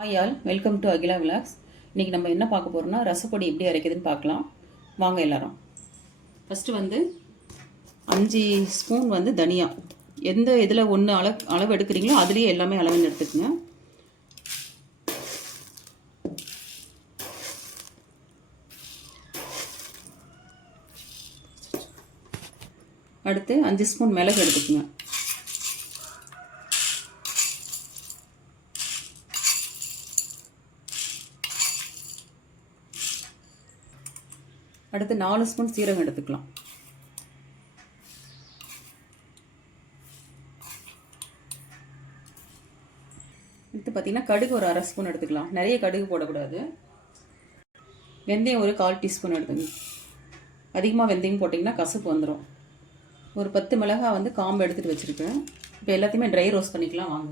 Hi all welcome to Akila vlogs இன்றைக்கி நம்ம என்ன பார்க்க போகிறோம்னா ரசப்பொடி எப்படி அரைக்குதுன்னு பார்க்கலாம். வாங்க எல்லாரும். ஃபஸ்ட்டு வந்து அஞ்சு ஸ்பூன் வந்து தனியா. எந்த இதில் ஒன்று அள அளவு எடுக்கிறீங்களோ அதுலேயே எல்லாமே அளவுன்னு எடுத்துக்கோங்க. அடுத்து அஞ்சு ஸ்பூன் மிளகு எடுத்துக்கோங்க. அடுத்து நாலு ஸ்பூன் சீரகம் எடுத்துக்கலாம். அடுத்து பார்த்தீங்கன்னா கடுகு ஒரு அரை ஸ்பூன் எடுத்துக்கலாம். நிறைய கடுகு போடக்கூடாது. வெந்தயம் ஒரு கால் டீஸ்பூன் எடுத்துங்க. அதிகமாக வெந்தயம் போட்டிங்கன்னா கசப்பு வந்துடும் ஒரு பத்து மிளகாய் வந்து காம்பு எடுத்துகிட்டு வச்சுருக்கேன். இப்போ எல்லாத்தையுமே ட்ரை ரோஸ்ட் பண்ணிக்கலாம் வாங்க.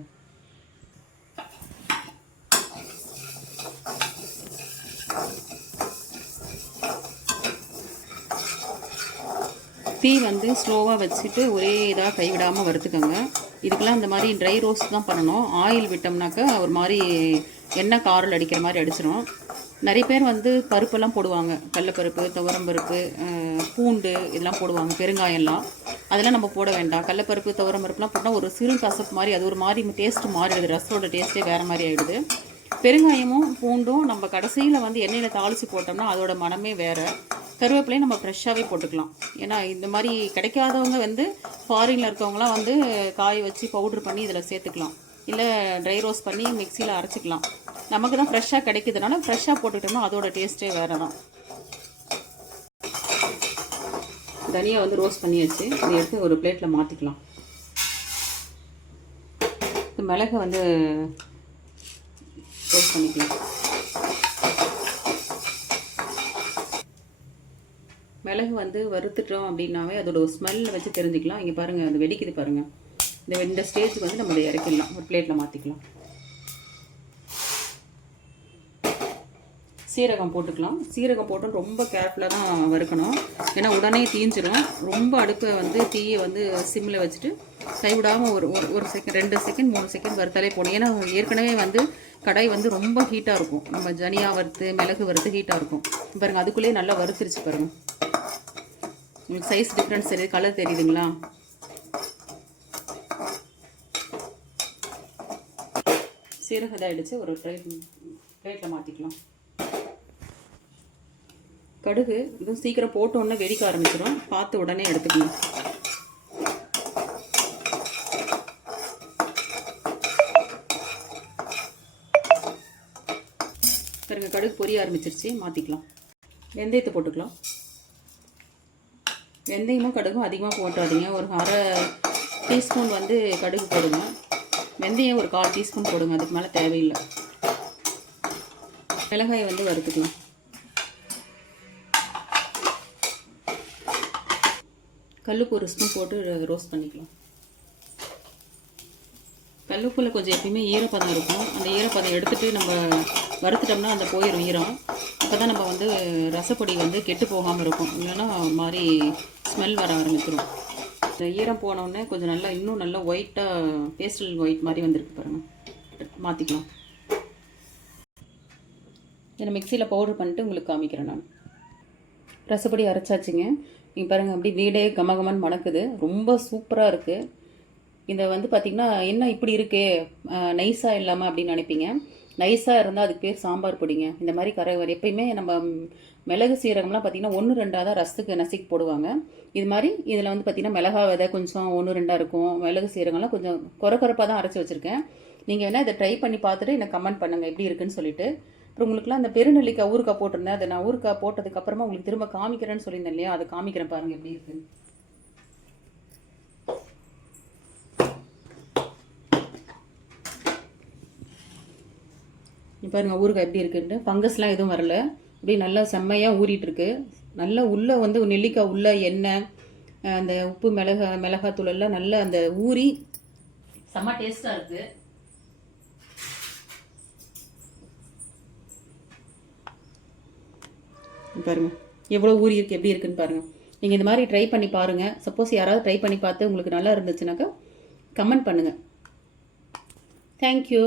தீ வந்து ஸ்லோவாக வச்சுட்டு ஒரே இதாக கைவிடாமல் வறுத்துக்கோங்க. இதுக்கெல்லாம் இந்த மாதிரி ட்ரை ரோஸ்ட் தான் பண்ணணும். ஆயில் விட்டோம்னாக்கா ஒரு மாதிரி எண்ணெய் காரில் அடிக்கிற மாதிரி அடிச்சிடும் நிறைய பேர் வந்து பருப்பெல்லாம் போடுவாங்க. கடலப்பருப்பு துவரம்பருப்பு பூண்டு இதெல்லாம் போடுவாங்க. பெருங்காயம்லாம். அதெல்லாம் நம்ம போட வேண்டாம். கடலப்பருப்பு துவரம்பருப்புலாம் போட்டால் ஒரு சிறு கசப்பு மாதிரி அது ஒரு மாதிரி டேஸ்ட்டு மாறிடுது. ரசோட டேஸ்ட்டே வேறு மாதிரி ஆகிடுது பெருங்காயமும் பூண்டும் நம்ம கடைசியில் வந்து எண்ணெயில் தாளித்து போட்டோம்னா அதோட மனமே வேறு. கருவேப்பிலையும் நம்ம ஃப்ரெஷ்ஷாகவே போட்டுக்கலாம். ஏன்னா இந்த மாதிரி கிடைக்காதவங்க வந்து ஃபாரினில் இருக்கவங்களாம் வந்து காய வச்சு பவுட்ரு பண்ணி இதில் சேர்த்துக்கலாம். இல்லை ட்ரை ரோஸ்ட் பண்ணி மிக்சியில் அரைச்சிக்கலாம். நமக்கு தான் ஃப்ரெஷ்ஷாக கிடைக்கிறதுனால ஃப்ரெஷ்ஷாக போட்டுக்கிட்டோம்னா அதோட டேஸ்ட்டே வேறு தான் தனியாக வந்து ரோஸ்ட் பண்ணியாச்சு. இதை எடுத்து ஒரு பிளேட்டில் மாற்றிக்கலாம் மிளகை வந்து ரோஸ்ட் பண்ணிக்கலாம். மிளகு வந்து வறுத்துட்டோம் அப்படின்னாவே அதோட ஸ்மெல்லை வச்சு தெரிஞ்சுக்கலாம். இங்கே பாருங்கள் அது வெடிக்குது பாருங்கள் இந்த இந்த ஸ்டேஜுக்கு வந்து நம்ம இதை இறக்கிடலாம். ஒரு பிளேட்டில் மாற்றிக்கலாம் சீரகம் போட்டுக்கலாம். சீரகம் போட்டு ரொம்ப கேர்ஃபுல்லாக தான் வறுக்கணும். ஏன்னா உடனே தீஞ்சிரும். ரொம்ப அடுப்பை வந்து தீயை வந்து சிம்மில் வச்சுட்டு கைவிடாமல் ஒரு ஒரு ஒரு செகண்ட் ரெண்டு செகண்ட் மூணு செகண்ட் வறுத்தாலே போடும் ஏன்னா ஏற்கனவே வந்து கடாய் வந்து ரொம்ப ஹீட்டாக இருக்கும். நம்ம ஜனியா வறுத்து மிளகு வறுத்து ஹீட்டாக இருக்கும். பாருங்கள் அதுக்குள்ளேயே நல்லா வறுத்துருச்சு பாருங்கள் உங்களுக்கு சைஸ் டிஃப்ரென்ஸ் தெரியுது கலர் தெரியுதுங்களா? சீரகம் இதாகிடுச்சு ஒரு பிளேட் பிளேட்டில் மாற்றிக்கலாம் கடுகு இதுவும் சீக்கிரம் போட்ட உடனே வெடிக்க ஆரம்பிச்சிடும் பார்த்து உடனே எடுத்துக்கணும். பாருங்க கடுகு பொரிய ஆரம்பிச்சிருச்சு. மாற்றிக்கலாம் வெந்தயத்தை போட்டுக்கலாம். வெந்தயமும் கடுகும் அதிகமாக போட்டுறாதீங்க. ஒரு அரை டீஸ்பூன் வந்து கடுகு போடுங்க. வெந்தயம் ஒரு கால் டீஸ்பூன் போடுங்க. அதுக்கு மேலே தேவையில்லை. மிளகாயை வந்து வறுத்துக்கலாம். கல்லுப்பு ஒரு ஸ்பூன் போட்டு ரோஸ்ட் பண்ணிக்கலாம். கல்லுப்புல கொஞ்சம் எப்பயுமே ஈரப்பதம் இருக்கும். அந்த ஈரப்பதம் எடுத்துகிட்டு நம்ம வறுத்துட்டோம்னா அந்த போயிடும் ஈரம். அப்போ தான் நம்ம வந்து ரசப்பொடி வந்து கெட்டு போகாமல் இருக்கும். இல்லைன்னா மாதிரி ஸ்மெல் வர ஆரம்பிச்சிடும் இந்த ஈரம் போனோடனே கொஞ்சம் நல்லா இன்னும் நல்லா ஒயிட்டாக பேஸ்டல் ஒயிட் மாதிரி வந்திருக்கு பாருங்கள் மாற்றிக்கலாம் இதை மிக்சியில் பவுடர் பண்ணிட்டு உங்களுக்கு காமிக்கிறேன் நான். ரசப்படி அரைச்சாச்சுங்க. நீங்கள் பாருங்கள் அப்படி வீடே கமகமன்னு மணக்குது. ரொம்ப சூப்பராக இருக்குது இதை வந்து பார்த்திங்கன்னா என்ன இப்படி இருக்கே? நைஸாக இல்லாமல் அப்படின்னு நினைப்பீங்க. நைஸாக இருந்தால் அதுக்கு பேர் சாம்பார் பொடிங்க. இந்த மாதிரி கரை எப்பயுமே நம்ம மிளகு சீரகம்லாம் பார்த்திங்கன்னா ஒன்று ரெண்டாக தான் ரசத்துக்கு நசுக்கி போடுவாங்க. இது மாதிரி இதில் வந்து பார்த்திங்கன்னா மிளகா விதை கொஞ்சம் ஒன்று ரெண்டாக இருக்கும். மிளகு சீரகம்லாம் கொஞ்சம் குறை குறைப்பாக தான் அரைச்சி வச்சுருக்கேன். நீங்கள் வேணால் இதை ட்ரை பண்ணி பார்த்துட்டு எனக்கு கமெண்ட் பண்ணுங்கள் எப்படி இருக்குன்னு சொல்லிட்டு. அப்புறம் உங்களுக்குலாம் அந்த பெருநெல்லிக்காய் ஊறுக்காய் போட்டிருந்தேன். அதை நான் ஊறுக்காய் போட்டதுக்கப்புறமா உங்களுக்கு திரும்ப காமிக்கிறேன்னு சொல்லியிருந்தேன் இல்லையா? அதை காமிக்கிறேன் பாருங்கள் எப்படி இருக்குன்னு. இப்போ பாருங்கள் ஊறுகாய் எப்படி இருக்குன்ட்டு. ஃபங்கஸ்லாம் எதுவும் வரல. அப்படியே நல்லா செம்மையாக ஊறிட்டுருக்கு. நல்லா உள்ளே வந்து நெல்லிக்காய் உள்ள எண்ணெய் அந்த உப்பு மிளகா மிளகாத்தூள் எல்லாம் நல்லா அந்த ஊறி செம்ம டேஸ்ட்டாக இருக்குது பாருங்கள் எவ்வளோ ஊறி இருக்கு எப்படி இருக்குன்னு பாருங்கள் நீங்கள் இந்த மாதிரி ட்ரை பண்ணி பாருங்கள் சப்போஸ் யாராவது ட்ரை பண்ணி பார்த்து உங்களுக்கு நல்லா இருந்துச்சுனாக்கா கமெண்ட் பண்ணுங்கள் தேங்க்யூ